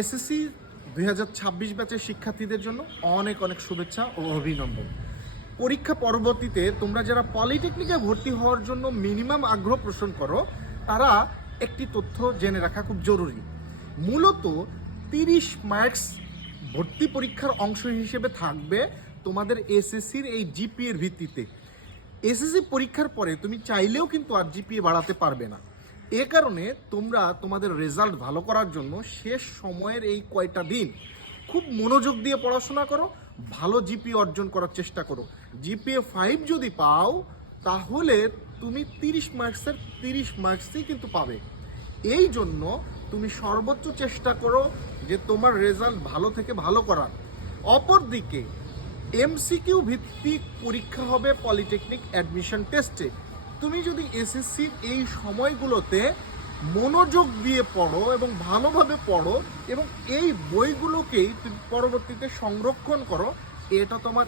SSC 2026 ব্যাচের শিক্ষার্থীদের জন্য অনেক অনেক শুভেচ্ছা ও অভিনন্দন। পরীক্ষা পরবর্তীতে তোমরা যারা পলিটেকনিকে ভর্তি হওয়ার জন্য মিনিমাম আগ্রহ পোষণ করো, তারা একটি তথ্য জেনে রাখা খুব জরুরি। মূলত 30 মার্কস ভর্তি পরীক্ষার অংশ হিসেবে থাকবে তোমাদের এসএসসির এই জিপিএর ভিত্তিতে। এসএসসি পরীক্ষার পরে তুমি চাইলেও কিন্তু আর জিপিএ বাড়াতে পারবে না। এ কারণে তোমরা তোমাদের রেজাল্ট ভালো করার জন্য শেষ সময়ের এই কয়টা দিন খুব মনোযোগ দিয়ে পড়াশোনা করো, ভালো জিপিএ অর্জন করার চেষ্টা করো। জিপিএ 5 যদি পাও তাহলে তুমি 30 মার্কসের 30 মার্কসই কিন্তু পাবে। এই জন্য তুমি সর্বোচ্চ চেষ্টা করো যে তোমার রেজাল্ট ভালো থেকে ভালো করার। অপরদিকে এমসিকিউ ভিত্তিক পরীক্ষা হবে পলিটেকনিক অ্যাডমিশন টেস্টে। তুমি যদি এসএসসির এই সময়গুলোতে মনোযোগ দিয়ে পড়ো এবং ভালোভাবে পড়ো এবং এই বইগুলোকেই তুমি পরবর্তীতে সংরক্ষণ করো, এটা তোমার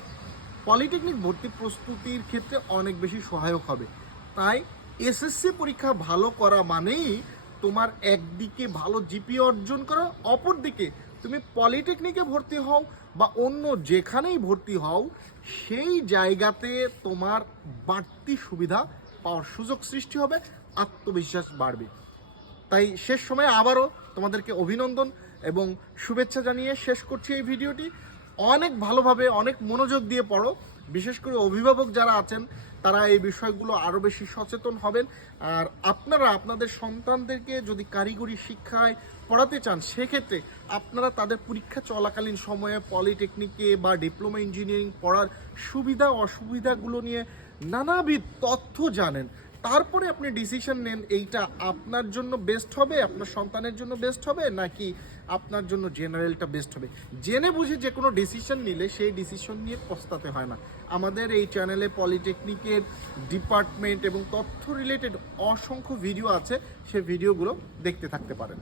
পলিটেকনিক ভর্তি প্রস্তুতির ক্ষেত্রে অনেক বেশি সহায়ক হবে। তাই এসএসসি পরীক্ষা ভালো করা মানেই তোমার একদিকে ভালো জিপিএ অর্জন করা, অপরদিকে তুমি পলিটেকনিকে ভর্তি হও বা অন্য যেখানেই ভর্তি হও সেই জায়গাতে তোমার বাড়তি সুবিধা পাওয়ার সুযোগ সৃষ্টি হবে, আত্মবিশ্বাস বাড়বে। তাই শেষ সময়ে আবারও তোমাদেরকে অভিনন্দন এবং শুভেচ্ছা জানিয়ে শেষ করছি এই ভিডিওটি। অনেক ভালোভাবে অনেক মনোযোগ দিয়ে পড়ো। বিশেষ করে অভিভাবক যারা আছেন তারা এই বিষয়গুলো আরও বেশি সচেতন হবেন। আর আপনারা আপনাদের সন্তানদেরকে যদি কারিগরি শিক্ষায় পড়াতে চান, সেক্ষেত্রে আপনারা তাদের পরীক্ষা চলাকালীন সময়ে পলিটেকনিকে বা ডিপ্লোমা ইঞ্জিনিয়ারিং পড়ার সুবিধা অসুবিধাগুলো নিয়ে নানাবিধ তথ্য জানেন। তারপরে আপনি ডিসিশন নেন এইটা আপনার জন্য বেস্ট হবে, আপনার সন্তানের জন্য বেস্ট হবে, নাকি আপনার জন্য জেনারেলটা বেস্ট হবে। জেনে বুঝে যে কোনো ডিসিশন নিলে সেই ডিসিশন নিয়ে পস্তাতে হয় না। আমাদের এই চ্যানেলে পলিটেকনিকের ডিপার্টমেন্ট এবং তথ্য রিলেটেড অসংখ্য ভিডিও আছে, সেই ভিডিওগুলো দেখতে থাকতে পারেন।